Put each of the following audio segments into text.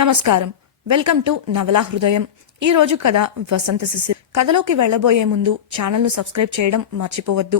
నమస్కారం. Welcome to నవలా హృదయం. ఈ రోజు కథ వసంత శిశిర్. కథలోకి వెళ్లబోయే ముందు ఛానల్ ను సబ్స్క్రైబ్ చేయడం మర్చిపోవద్దు.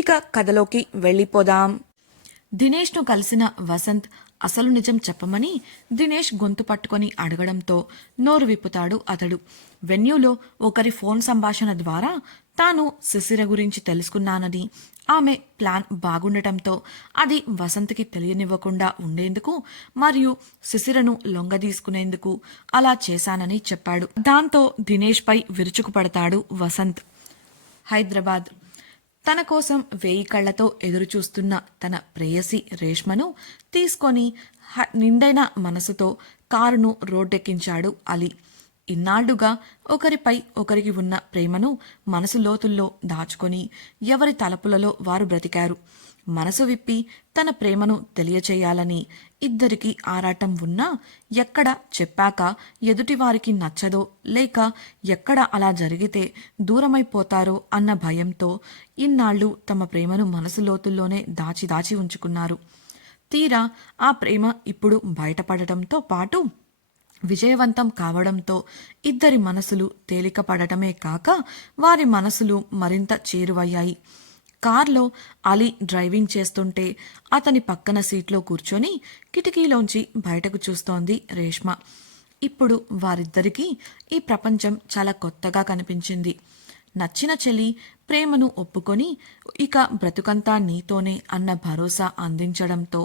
ఇక కథలోకి వెళ్లిపోదాం. దినేష్ ను కలిసిన వసంత్ అసలు నిజం చెప్పమని దినేష్ గొంతు పట్టుకొని అడగడంతో నోరు విప్పుతాడు అతడు. వెన్యూలో ఒకరి ఫోన్ సంభాషణ ద్వారా తాను శిశిర గురించి తెలుసుకున్నానని, ఆమె ప్లాన్ బాగుండటంతో అది వసంత్కి తెలియనివ్వకుండా ఉండేందుకు మరియు శిశిరను లొంగదీసుకునేందుకు అలా చేశానని చెప్పాడు. దాంతో దినేష్ పై విరుచుకుపడతాడు వసంత్. హైదరాబాద్. తన కోసం 1000 కళ్లతో ఎదురుచూస్తున్న తన ప్రేయసి రేష్మను తీసుకొని నిండైన మనసుతో కారును రోడ్డెక్కించాడు అలీ. ఇన్నాళ్లుగా ఒకరిపై ఒకరికి ఉన్న ప్రేమను మనసు లోతుల్లో దాచుకొని ఎవరి తలపులలో వారు బ్రతికారు. మనసు విప్పి తన ప్రేమను తెలియచేయాలని ఇద్దరికీ ఆరాటం ఉన్నా ఎక్కడ చెప్పాక ఎదుటివారికి నచ్చదో లేక ఎక్కడ అలా జరిగితే దూరమైపోతారో అన్న భయంతో ఇన్నాళ్లు తమ ప్రేమను మనసు లోతుల్లోనే దాచి దాచి ఉంచుకున్నారు. తీరా ఆ ప్రేమ ఇప్పుడు బయటపడటంతో పాటు విజయవంతం కావడంతో ఇద్దరి మనసులు తేలికపడటమే కాక వారి మనసులు మరింత చేరువయ్యాయి. కార్లో అలీ డ్రైవింగ్ చేస్తుంటే అతని పక్కన సీట్లో కూర్చొని కిటికీలోంచి బయటకు చూస్తోంది రేష్మ. ఇప్పుడు వారిద్దరికీ ఈ ప్రపంచం చాలా కొత్తగా కనిపించింది. నచ్చిన చెలి ప్రేమను ఒప్పుకొని ఇక బ్రతుకంతా నీతోనే అన్న భరోసా అందించడంతో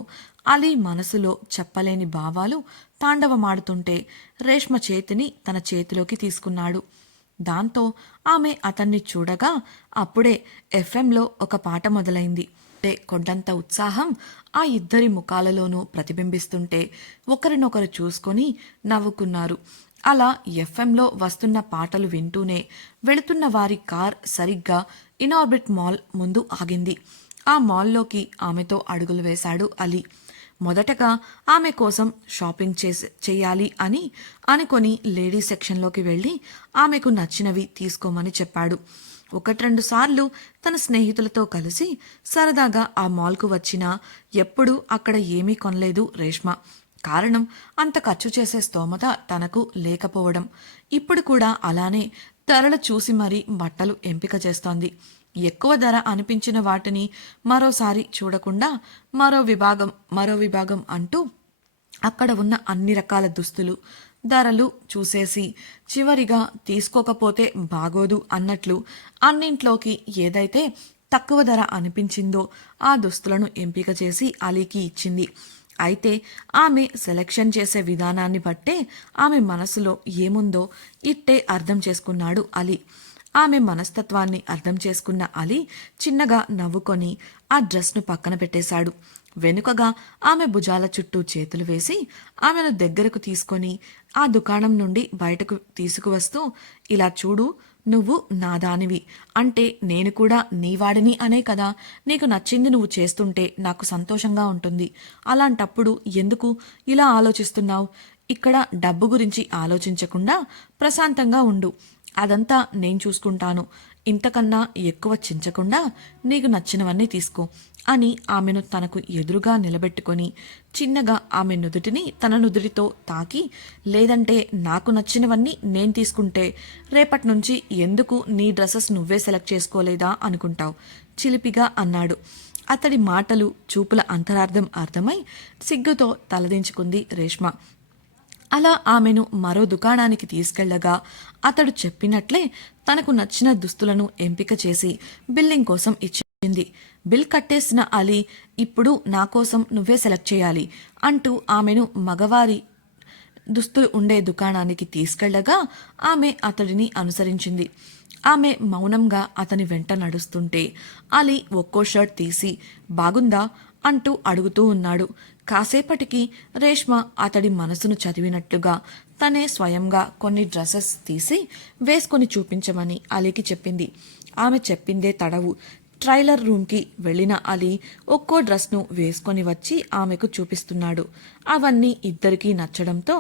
అలీ మనసులో చెప్పలేని భావాలు తాండవమాడుతుంటే రేష్మ చేతిని తన చేతిలోకి తీసుకున్నాడు. దాంతో ఆమె అతన్ని చూడగా అప్పుడే ఎఫ్ఎంలో ఒక పాట మొదలైంది. కొండంత ఉత్సాహం ఆ ఇద్దరి ముఖాలలోనూ ప్రతిబింబిస్తుంటే ఒకరినొకరు చూసుకొని నవ్వుకున్నారు. అలా ఎఫ్ఎంలో వస్తున్న పాటలు వింటూనే వెళుతున్న వారి కార్ సరిగ్గా ఇనార్బిట్ మాల్ ముందు ఆగింది. ఆ మాల్లోకి ఆమెతో అడుగులు వేశాడు అలీ. మొదటగా ఆమె కోసం షాపింగ్ చేయాలి అని అనుకొని లేడీస్ సెక్షన్లోకి వెళ్ళి ఆమెకు నచ్చినవి తీసుకోమని చెప్పాడు. 1-2 సార్లు తన స్నేహితులతో కలిసి సరదాగా ఆ మాల్కు వచ్చినా ఎప్పుడూ అక్కడ ఏమీ కొనలేదు రేష్మ. కారణం అంత ఖర్చు చేసే స్తోమత తనకు లేకపోవడం. ఇప్పుడు కూడా అలానే ధరలు చూసి మరీ బట్టలు ఎంపిక చేస్తోంది. ఎక్కువ ధర అనిపించిన వాటిని మరోసారి చూడకుండా మరో విభాగం అంటూ అక్కడ ఉన్న అన్ని రకాల దుస్తులు ధరలు చూసేసి చివరిగా తీసుకోకపోతే బాగోదు అన్నట్లు అన్నింట్లోకి ఏదైతే తక్కువ ధర అనిపించిందో ఆ దుస్తులను ఎంపిక చేసి అలీకి ఇచ్చింది. అయితే ఆమె సెలెక్షన్ చేసే విధానాన్ని బట్టే ఆమె మనసులో ఏముందో ఇట్టే అర్థం చేసుకున్నాడు అలీ. ఆమె మనస్తత్వాన్ని అర్థం చేసుకున్న అలీ చిన్నగా నవ్వుకొని ఆ డ్రెస్ను పక్కన పెట్టేశాడు. వెనుకగా ఆమె భుజాల చుట్టూ చేతులు వేసి ఆమెను దగ్గరకు తీసుకొని ఆ దుకాణం నుండి బయటకు తీసుకువస్తూ, ఇలా చూడు, నువ్వు నాదానివి అంటే నేను కూడా నీవాడిని అనే కదా. నీకు నచ్చింది నువ్వు చేస్తుంటే నాకు సంతోషంగా ఉంటుంది. అలాంటప్పుడు ఎందుకు ఇలా ఆలోచిస్తున్నావు? ఇక్కడ డబ్బు గురించి ఆలోచించకుండా ప్రశాంతంగా ఉండు. అదంతా నేను చూసుకుంటాను. ఇంతకన్నా ఎక్కువ చించకుండా నీకు నచ్చినవన్నీ తీసుకో అని ఆమెను తనకు ఎదురుగా నిలబెట్టుకొని చిన్నగా ఆమె నుదుటిని తన నుదుటితో తాకి, లేదంటే నాకు నచ్చినవన్నీ నేను తీసుకుంటే రేపటి నుంచి ఎందుకు నీ డ్రెస్సెస్ నువ్వే సెలెక్ట్ చేసుకోలేదా అనుకుంటావు చిలిపిగా అన్నాడు. అతడి మాటలు చూపుల అంతరార్థం అర్థమై సిగ్గుతో తలదించుకుంది రేష్మ. అలా ఆమెను మరో దుకాణానికి తీసుకెళ్లగా అతడు చెప్పినట్లే తనకు నచ్చిన దుస్తులను ఎంపిక చేసి బిల్లింగ్ కోసం ఇచ్చింది. బిల్ కట్టేసిన అలీ, ఇప్పుడు నా కోసం నువ్వే సెలెక్ట్ చేయాలి అంటూ ఆమెను మగవారి దుస్తులు ఉండే దుకాణానికి తీసుకెళ్లగా ఆమె అతడిని అనుసరించింది. ఆమె మౌనంగా అతని వెంట నడుస్తుంటే అలీ ఒక్కో షర్ట్ తీసి బాగుందా అంటూ అడుగుతూ ఉన్నాడు. కాసేపటికి రేష్మ అతడి మనసును చదివినట్లుగా తనే స్వయంగా కొన్ని డ్రెస్సెస్ తీసి వేసుకొని చూపించమని అలీకి చెప్పింది. ఆమె చెప్పిందే తడవు. ట్రైలర్ రూమ్కి వెళ్లిన అలీ ఒక్కో డ్రెస్ను వేసుకొని వచ్చి ఆమెకు చూపిస్తున్నాడు. అవన్నీ ఇద్దరికీ నచ్చడంతో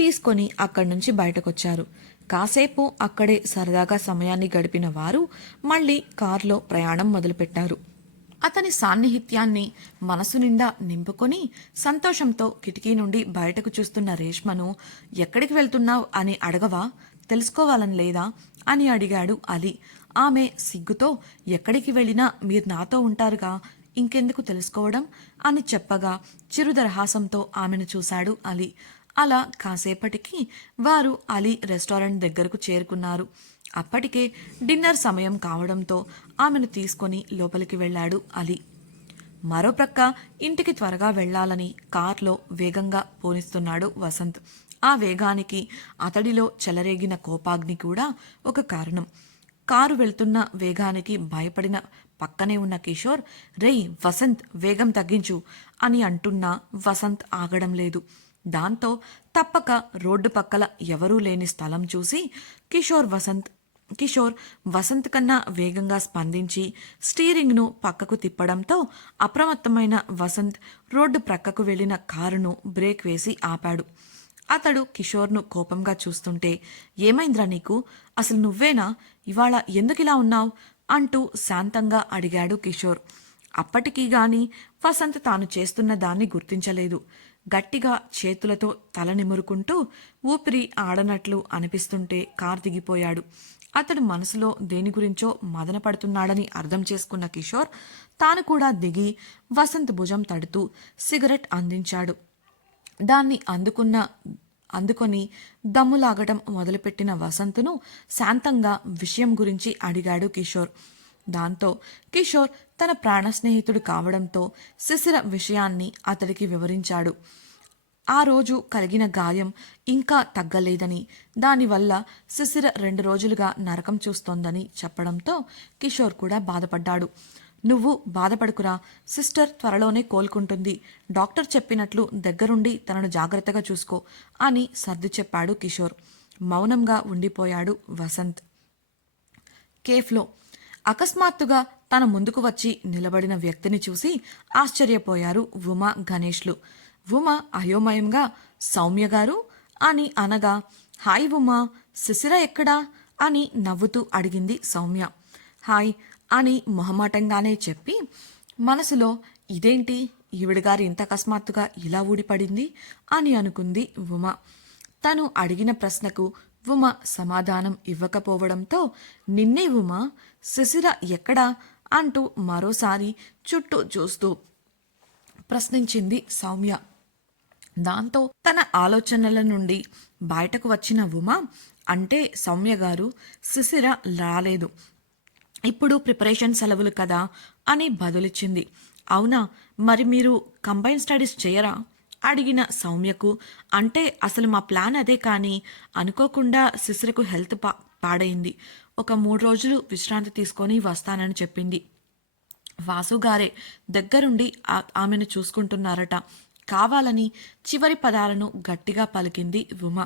తీసుకొని అక్కడి నుంచి బయటకొచ్చారు. కాసేపు అక్కడే సరదాగా సమయాన్ని గడిపిన వారు మళ్లీ కారులో ప్రయాణం మొదలుపెట్టారు. అతని సాన్నిహిత్యాన్ని మనసు నిండా నింపుకొని సంతోషంతో కిటికీ నుండి బయటకు చూస్తున్న రేష్మను ఎక్కడికి వెళ్తున్నావు అని అడగవా, తెలుసుకోవాలని లేదా అని అడిగాడు అలీ. ఆమె సిగ్గుతో ఎక్కడికి వెళ్ళినా మీరు నాతో ఉంటారుగా, ఇంకెందుకు తెలుసుకోవడం అని చెప్పగా చిరుదరహాసంతో ఆమెను చూశాడు అలీ. అలా కాసేపటికి వారు అలీ రెస్టారెంట్ దగ్గరకు చేరుకున్నారు. అప్పటికే డిన్నర్ సమయం కావడంతో ఆమెను తీసుకొని లోపలికి వెళ్ళాడు అలీ. మరోప్రక్క ఇంటికి త్వరగా వెళ్లాలని కార్లో వేగంగా పోనిస్తున్నాడు వసంత్. ఆ వేగానికి అతడిలో చెలరేగిన కోపాగ్ని కూడా ఒక కారణం. కారు వెళ్తున్న వేగానికి భయపడిన పక్కనే ఉన్న కిషోర్, రేయ్ వసంత్ వేగం తగ్గించు అని అంటున్నా వసంత్ ఆగడం లేదు. దాంతో తప్పక రోడ్డు పక్కల ఎవరూ లేని స్థలం చూసి కిషోర్ వసంత్ కన్నా వేగంగా స్పందించి స్టీరింగ్ను పక్కకు తిప్పడంతో అప్రమత్తమైన వసంత్ రోడ్డు ప్రక్కకు వెళ్లిన కారును బ్రేక్ వేసి ఆపాడు. అతడు కిషోర్ను కోపంగా చూస్తుంటే, ఏమైందిరా నీకు, అసలు నువ్వేనా, ఇవాళ ఎందుకిలా ఉన్నావు అంటూ శాంతంగా అడిగాడు కిషోర్. అప్పటికీ గాని వసంత్ తాను చేస్తున్న దాన్ని గుర్తించలేదు. గట్టిగా చేతులతో తల నిమురుకుంటూ ఊపిరి ఆడనట్లు అనిపిస్తుంటే కారు దిగిపోయాడు. అతడు మనసులో దేని గురించో మదన పడుతున్నాడని అర్థం చేసుకున్న కిషోర్ తాను కూడా దిగి వసంత్ భుజం తడుతూ సిగరెట్ అందించాడు. దాన్ని అందుకొని దమ్ములాగటం మొదలుపెట్టిన వసంత్ను శాంతంగా విషయం గురించి అడిగాడు కిషోర్. దాంతో కిషోర్ తన ప్రాణ స్నేహితుడు కావడంతో శిశిర విషయాన్ని అతడికి వివరించాడు. ఆ రోజు కలిగిన గాయం ఇంకా తగ్గలేదని, దానివల్ల శిశిర 2 రోజులుగా నరకం చూస్తోందని చెప్పడంతో కిషోర్ కూడా బాధపడ్డాడు. నువ్వు బాధపడుకురా, సిస్టర్ త్వరలోనే కోలుకుంటుంది, డాక్టర్ చెప్పినట్లు దగ్గరుండి తనను జాగ్రత్తగా చూసుకో అని సర్ది చెప్పాడు కిషోర్. మౌనంగా ఉండిపోయాడు వసంత్. కేఫ్లో అకస్మాత్తుగా తన ముందుకు వచ్చి నిలబడిన వ్యక్తిని చూసి ఆశ్చర్యపోయారు ఉమా గణేష్లు. ఉమా అయోమయంగా సౌమ్య గారు అని అనగా, హాయ్ ఉమా, శిశిర ఎక్కడా అని నవ్వుతూ అడిగింది సౌమ్య. హాయ్ అని మొహమాటంగానే చెప్పి మనసులో ఇదేంటి ఈవిడగారు ఇంత అకస్మాత్తుగా ఇలా ఊడిపడింది అని అనుకుంది ఉమా. తను అడిగిన ప్రశ్నకు ఉమ సమాధానం ఇవ్వకపోవడంతో, నిన్నే ఉమా, శిశిర ఎక్కడా అంటూ మరోసారి చుట్టూ చూస్తూ ప్రశ్నించింది సౌమ్య. దాంతో తన ఆలోచనల నుండి బయటకు వచ్చిన ఉమ, అంటే సౌమ్య గారు, శిశిర రాలేదు, ఇప్పుడు ప్రిపరేషన్ సెలవులు కదా అని బదులిచ్చింది. అవునా, మరి మీరు కంబైన్ స్టడీస్ చేయరా అడిగిన సౌమ్యకు, అంటే అసలు మా ప్లాన్ అదే, కానీ అనుకోకుండా శిశిరకు హెల్త్ పాడైంది, ఒక 3 రోజులు విశ్రాంతి తీసుకొని వస్తానని చెప్పింది. వాసుగారే దగ్గరుండి ఆమెను చూసుకుంటున్నారట, కావాలని చివరి పదాలను గట్టిగా పలికింది ఉమ.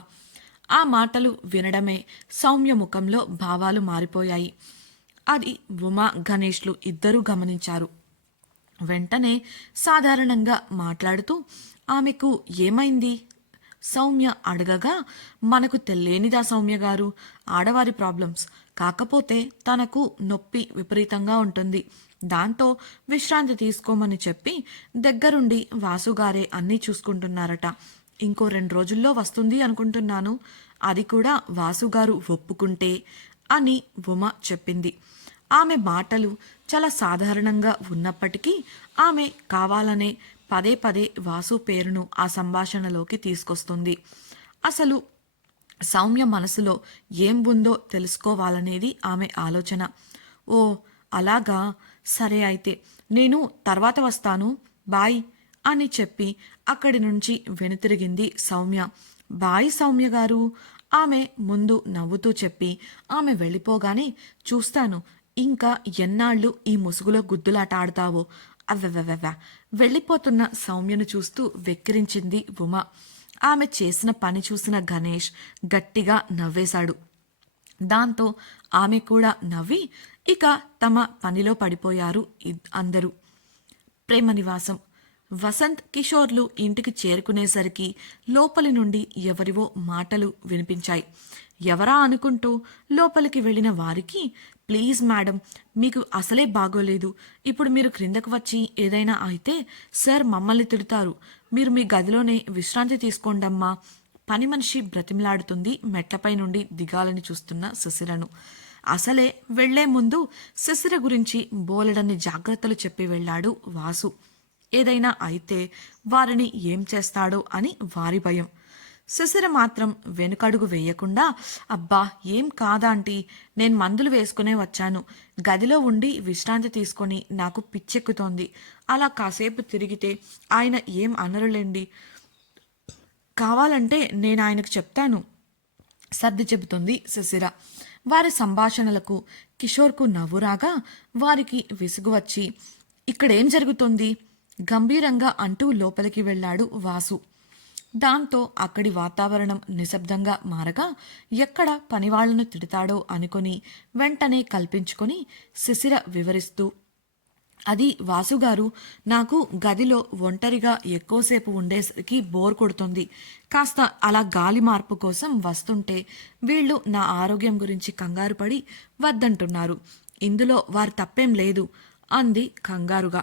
ఆ మాటలు వినడమే సౌమ్య ముఖంలో భావాలు మారిపోయాయి. అది ఉమ గణేష్లు ఇద్దరూ గమనించారు. వెంటనే సాధారణంగా మాట్లాడుతూ, ఆమెకు ఏమైంది సౌమ్య అడగగా, మనకు తెలియనిదా సౌమ్య గారు, ఆడవారి ప్రాబ్లమ్స్, కాకపోతే తనకు నొప్పి విపరీతంగా ఉంటుంది, దాంతో విశ్రాంతి తీసుకోమని చెప్పి దగ్గరుండి వాసుగారే అన్నీ చూసుకుంటున్నారట, ఇంకో 2 రోజుల్లో వస్తుంది అనుకుంటున్నాను, అది కూడా వాసుగారు ఒప్పుకుంటే అని ఉమ చెప్పింది. ఆమె మాటలు చాలా సాధారణంగా ఉన్నప్పటికీ ఆమె కావాలనే పదే పదే వాసు పేరును ఆ సంభాషణలోకి తీసుకొస్తుంది. అసలు సౌమ్య మనసులో ఏం ఉందో తెలుసుకోవాలనేది ఆమె ఆలోచన. ఓ అలాగా, సరే అయితే నేను తర్వాత వస్తాను, బాయ్ అని చెప్పి అక్కడి నుంచి వెనుతిరిగింది సౌమ్య. బాయ్ సౌమ్య గారు ఆమె ముందు నవ్వుతూ చెప్పి ఆమె వెళ్ళిపోగానే, చూస్తాను ఇంకా ఎన్నాళ్ళు ఈ ముసుగులో గుద్దులాట ఆడతావో, అవ్వవ్వవ్వ వెళ్ళిపోతున్న సౌమ్యను చూస్తూ వెక్కిరించింది ఉమ. ఆమె చేసిన పని చూసిన గణేష్ గట్టిగా నవ్వేశాడు. దాంతో ఆమె కూడా నవ్వి ఇక తమ పనిలో పడిపోయారు అందరూ. ప్రేమ నివాసం వసంత్, కిషోర్లు ఇంటికి చేరుకునేసరికి లోపలి నుండి ఎవరివో మాటలు వినిపించాయి. ఎవరా అనుకుంటూ లోపలికి వెళ్ళిన వారికి, ప్లీజ్ మేడం, మీకు అసలే బాగోలేదు. ఇప్పుడు మీరు క్రిందకు వచ్చి ఏదైనా అయితే సార్ మమ్మల్ని తిడతారు. మీరు మీ గదిలోనే విశ్రాంతి తీసుకోండమ్మా. పని మనిషి బ్రతిమలాడుతుంది మెట్లపై నుండి దిగాలని చూస్తున్న శశిరను. అసలే వెళ్లే ముందు శశిర గురించి బోలెడన్ని జాగ్రత్తలు చెప్పి వెళ్ళాడు వాసు. ఏదైనా అయితే వారిని ఏం చేస్తాడో అని వారి భయం. శశిర మాత్రం వెనుకడుగు వేయకుండా, అబ్బా ఏం కాదాంటీ, నేను మందులు వేసుకునే వచ్చాను. గదిలో ఉండి విశ్రాంతి తీసుకొని నాకు పిచ్చెక్కుతోంది. అలా కాసేపు తిరిగితే ఆయన ఏం అనరులేండి. కావాలంటే నేను ఆయనకు చెప్తాను, సర్ది చెబుతుంది శశిర. వారి సంభాషణలకు కిషోర్కు నవ్వు రాగా వారికి విసుగు వచ్చి, ఇక్కడేం జరుగుతుంది గంభీరంగా అంటూ లోపలికి వెళ్ళాడు వాసు. దాంతో అక్కడి వాతావరణం నిశ్శబ్దంగా మారగా ఎక్కడ పనివాళ్లను తిడతాడో అనుకుని వెంటనే కల్పించుకొని శశిర వివరిస్తూ, అది వాసుగారు, నాకు గదిలో ఒంటరిగా ఎక్కువసేపు ఉండేసరికి బోర్ కొడుతుంది. కాస్త అలా గాలి మార్పు కోసం వస్తుంటే వీళ్ళు నా ఆరోగ్యం గురించి కంగారు పడి వద్దంటున్నారు. ఇందులో వారి తప్పేం లేదు అంది కంగారుగా.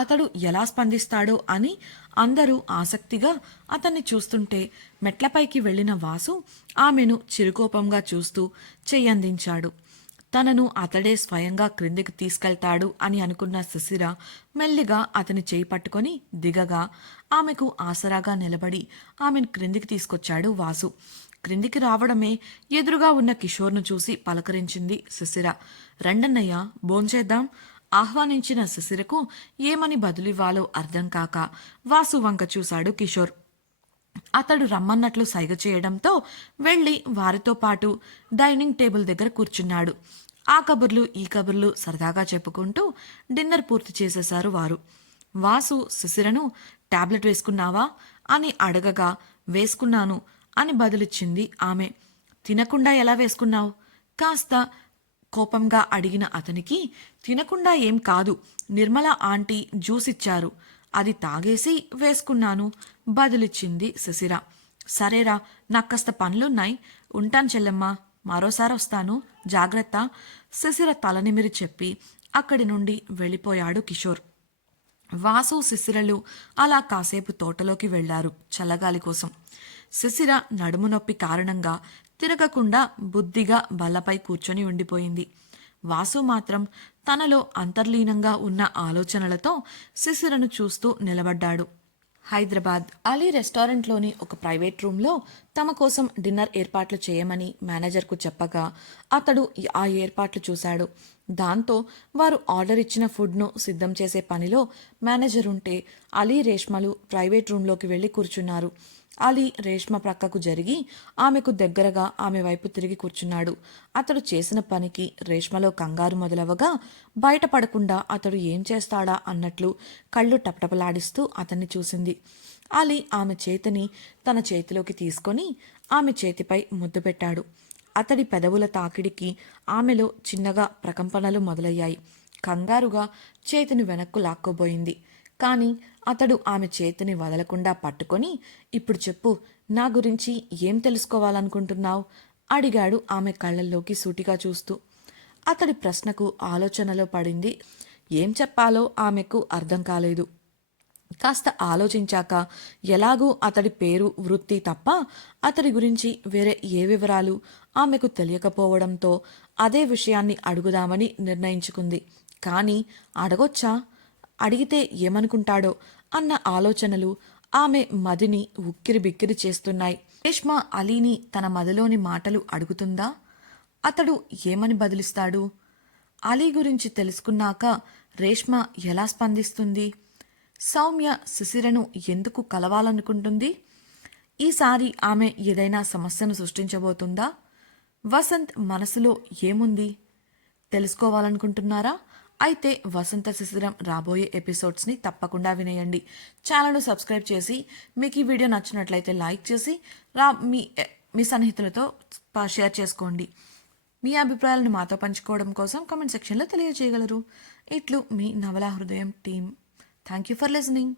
అతడు ఎలా స్పందిస్తాడో అని అందరూ ఆసక్తిగా అతన్ని చూస్తుంటే మెట్లపైకి వెళ్లిన వాసు ఆమెను చిరుకోపంగా చూస్తూ చెయ్యందించాడు. తనను అతడే స్వయంగా క్రిందికి తీసుకెళ్తాడు అని అనుకున్న శశిర మెల్లిగా అతని చేయి పట్టుకొని దిగగా ఆమెకు ఆసరాగా నిలబడి ఆమెను క్రిందికి తీసుకొచ్చాడు వాసు. క్రిందికి రావడమే ఎదురుగా ఉన్న కిషోర్ను చూసి పలకరించింది శశిర. రండన్నయ్య, భోంచేద్దాం. ఆహ్వానించిన శశిరకు ఏమని బదులివ్వాలో అర్థం కాక వాసు వంక చూశాడు కిషోర్. అతడు రమ్మన్నట్లు సైగ చేయడంతో వెళ్లి వారితో పాటు డైనింగ్ టేబుల్ దగ్గర కూర్చున్నాడు. ఆ కబుర్లు ఈ కబుర్లు సరదాగా చెప్పుకుంటూ డిన్నర్ పూర్తి చేసేశారు వారు. వాసు శశిరను, టాబ్లెట్ వేసుకున్నావా అని అడగగా వేసుకున్నాను అని బదులిచ్చింది ఆమె. తినకుండా ఎలా వేసుకున్నావు? కాస్త కోపంగా అడిగిన అతనికి, తినకుండా ఏం కాదు, నిర్మల ఆంటీ జ్యూస్ ఇచ్చారు, అది తాగేసి వేసుకున్నాను బదులిచ్చింది శశిర. సరేరా, నాకు కాస్త పనులున్నాయి, ఉంటాను చెల్లెమ్మ, మరోసారి వస్తాను, జాగ్రత్త. శశిర తలనిమిరి చెప్పి అక్కడి నుండి వెళ్ళిపోయాడు కిషోర్. వాసు శశిరలు అలా కాసేపు తోటలోకి వెళ్లారు చల్లగాలి కోసం. శశిర నడుము నొప్పి కారణంగా తిరగకుండా బుద్ధిగా బల్లపై కూర్చొని ఉండిపోయింది. వాసు మాత్రం తనలో అంతర్లీనంగా ఉన్న ఆలోచనలతో శశిరను చూస్తూ నిలబడ్డాడు. హైదరాబాద్ అలీ రెస్టారెంట్లోని ఒక ప్రైవేట్ రూమ్లో తమ కోసం డిన్నర్ ఏర్పాట్లు చేయమని మేనేజర్కు చెప్పగా అతడు ఆ ఏర్పాట్లు చూశాడు. దాంతో వారు ఆర్డర్ ఇచ్చిన ఫుడ్ను సిద్ధం చేసే పనిలో మేనేజర్ ఉంటే అలీ, రేష్మలు ప్రైవేట్ రూమ్లోకి వెళ్లి కూర్చున్నారు. అలీ రేష్మ ప్రక్కకు జరిగి ఆమెకు దగ్గరగా ఆమె వైపు తిరిగి కూర్చున్నాడు. అతడు చేసిన పనికి రేష్మలో కంగారు మొదలవగా బయటపడకుండా అతడు ఏం చేస్తాడా అన్నట్లు కళ్ళు టపటపలాడిస్తూ అతన్ని చూసింది. అలీ ఆమె చేతిని తన చేతిలోకి తీసుకొని ఆమె చేతిపై ముద్దు పెట్టాడు. అతడి పెదవుల తాకిడికి ఆమెలో చిన్నగా ప్రకంపనలు మొదలయ్యాయి. కంగారుగా చేతిని వెనక్కు లాక్కోబోయింది. కాని అతడు ఆమె చేతిని వదలకుండా పట్టుకొని, ఇప్పుడు చెప్పు, నా గురించి ఏం తెలుసుకోవాలనుకుంటున్నావు? అడిగాడు ఆమె కళ్ళల్లోకి సూటిగా చూస్తూ. అతడి ప్రశ్నకు ఆలోచనలో పడింది. ఏం చెప్పాలో ఆమెకు అర్థం కాలేదు. కాస్త ఆలోచించాక ఎలాగూ అతడి పేరు, వృత్తి తప్ప అతడి గురించి వేరే ఏ వివరాలు ఆమెకు తెలియకపోవడంతో అదే విషయాన్ని అడుగుదామని నిర్ణయించుకుంది. కానీ అడగొచ్చా? అడిగితే ఏమనుకుంటాడో అన్న ఆలోచనలు ఆమె మదిని ఉక్కిరి బిక్కిరి చేస్తున్నాయి. రేష్మ అలీని తన మదిలోని మాటలు అడుగుతుందా? అతడు ఏమని బదిలిస్తాడు? అలీ గురించి తెలుసుకున్నాక రేష్మ ఎలా స్పందిస్తుంది? సౌమ్య శశిరను ఎందుకు కలవాలనుకుంటుంది? ఈసారి ఆమె ఏదైనా సమస్యను సృష్టించబోతుందా? వసంత్ మనసులో ఏముంది తెలుసుకోవాలనుకుంటున్నారా? అయితే వసంత శిశిరం రాబోయే ఎపిసోడ్స్ని తప్పకుండా వినేయండి. ఛానల్ను సబ్స్క్రైబ్ చేసి మీకు ఈ వీడియో నచ్చినట్లయితే లైక్ చేసి మీ సన్నిహితులతో షేర్ చేసుకోండి. మీ అభిప్రాయాలను మాతో పంచుకోవడం కోసం కామెంట్ సెక్షన్లో తెలియజేయగలరు. ఇట్లు మీ నవలా హృదయం team. Thank you for listening.